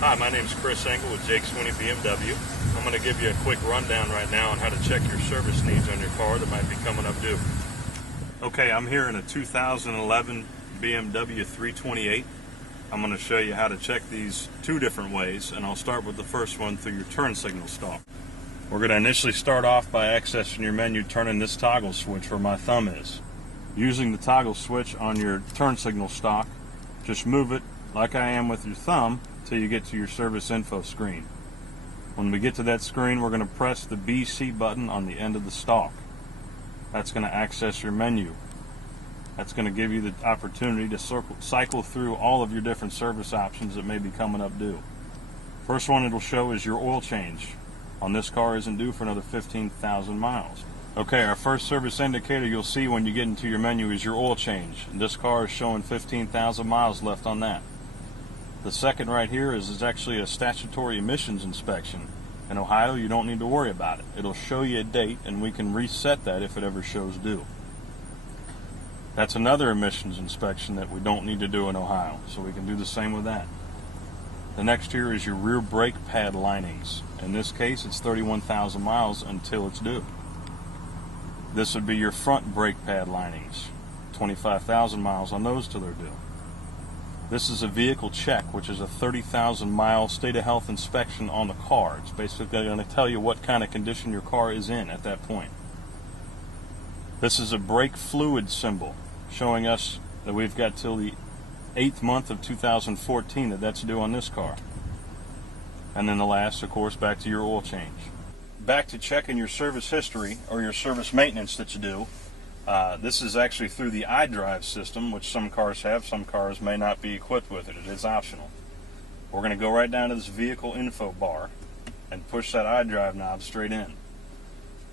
Hi, my name is Chris Engel with Jake Sweeney BMW. I'm going to give you a quick rundown right now on how to check your service needs on your car that might be coming up due. Okay, I'm here in a 2011 BMW 328. I'm going to show you how to check these two different ways, and I'll start with the first one through your turn signal stalk. We're going to initially start off by accessing your menu, turning this toggle switch where my thumb is. Using the toggle switch on your turn signal stalk, just move it like I am with your thumb till you get to your service info screen. When we get to that screen, we're going to press the BC button on the end of the stalk. That's going to access your menu. That's going to give you the opportunity to cycle through all of your different service options that may be coming up due. First one it'll show is your oil change. On this car isn't due for another 15,000 miles. Okay, our first service indicator you'll see when you get into your menu is your oil change. And this car is showing 15,000 miles left on that. The second right here is actually a statutory emissions inspection. In Ohio, you don't need to worry about it. It'll show you a date, and we can reset that if it ever shows due. That's another emissions inspection that we don't need to do in Ohio, so we can do the same with that. The next here is your rear brake pad linings. In this case, it's 31,000 miles until it's due. This would be your front brake pad linings, 25,000 miles on those till they're due. This is a vehicle check, which is a 30,000 mile state of health inspection on the car. It's basically going to tell you what kind of condition your car is in at that point. This is a brake fluid symbol, showing us that we've got till the 8th month of 2014 that's due on this car. And then the last, of course, back to your oil change. Back to checking your service history or your service maintenance that you do. This is actually through the iDrive system, which some cars have. Some cars may not be equipped with it. It is optional. We're going to go right down to this vehicle info bar and push that iDrive knob straight in.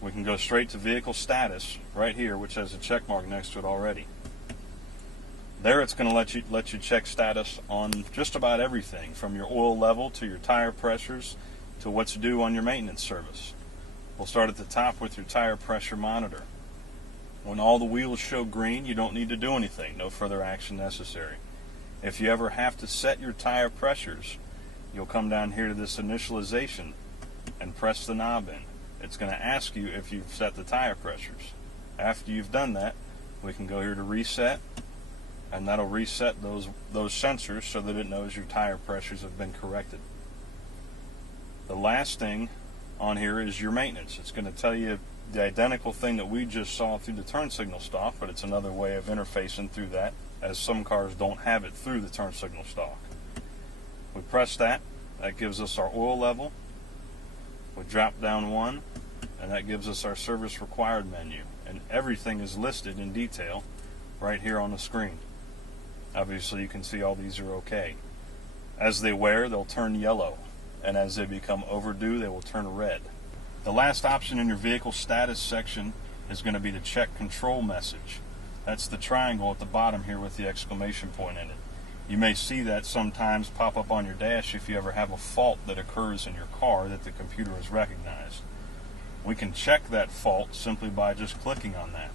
We can go straight to vehicle status right here, which has a check mark next to it already. There it's going to let you check status on just about everything, from your oil level to your tire pressures to what's due on your maintenance service. We'll start at the top with your tire pressure monitor. When all the wheels show green, you don't need to do anything. No further action necessary. If you ever have to set your tire pressures, you'll come down here to this initialization and press the knob in. It's going to ask you if you've set the tire pressures. After you've done that, we can go here to reset, and that'll reset those sensors so that it knows your tire pressures have been corrected. The last thing on here is your maintenance. It's going to tell you the identical thing that we just saw through the turn signal stalk, but it's another way of interfacing through that, as some cars don't have it through the turn signal stalk. We press that gives us our oil level. We drop down one, and that gives us our service required menu, and everything is listed in detail right here on the screen. Obviously you can see all these are okay. As they wear, they'll turn yellow, and as they become overdue, they will turn red. The last option in your vehicle status section is going to be the check control message. That's the triangle at the bottom here with the exclamation point in it. You may see that sometimes pop up on your dash if you ever have a fault that occurs in your car that the computer has recognized. We can check that fault simply by just clicking on that.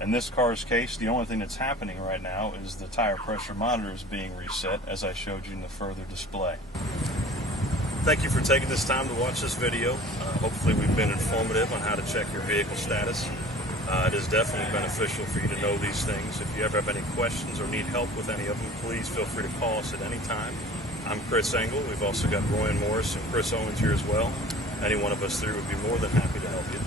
In this car's case, the only thing that's happening right now is the tire pressure monitor is being reset, as I showed you in the further display. Thank you for taking this time to watch this video. Hopefully we've been informative on how to check your vehicle status. It is definitely beneficial for you to know these things. If you ever have any questions or need help with any of them, please feel free to call us at any time. I'm Chris Engel. We've also got Roy Morris and Chris Owens here as well. Any one of us three would be more than happy to help you.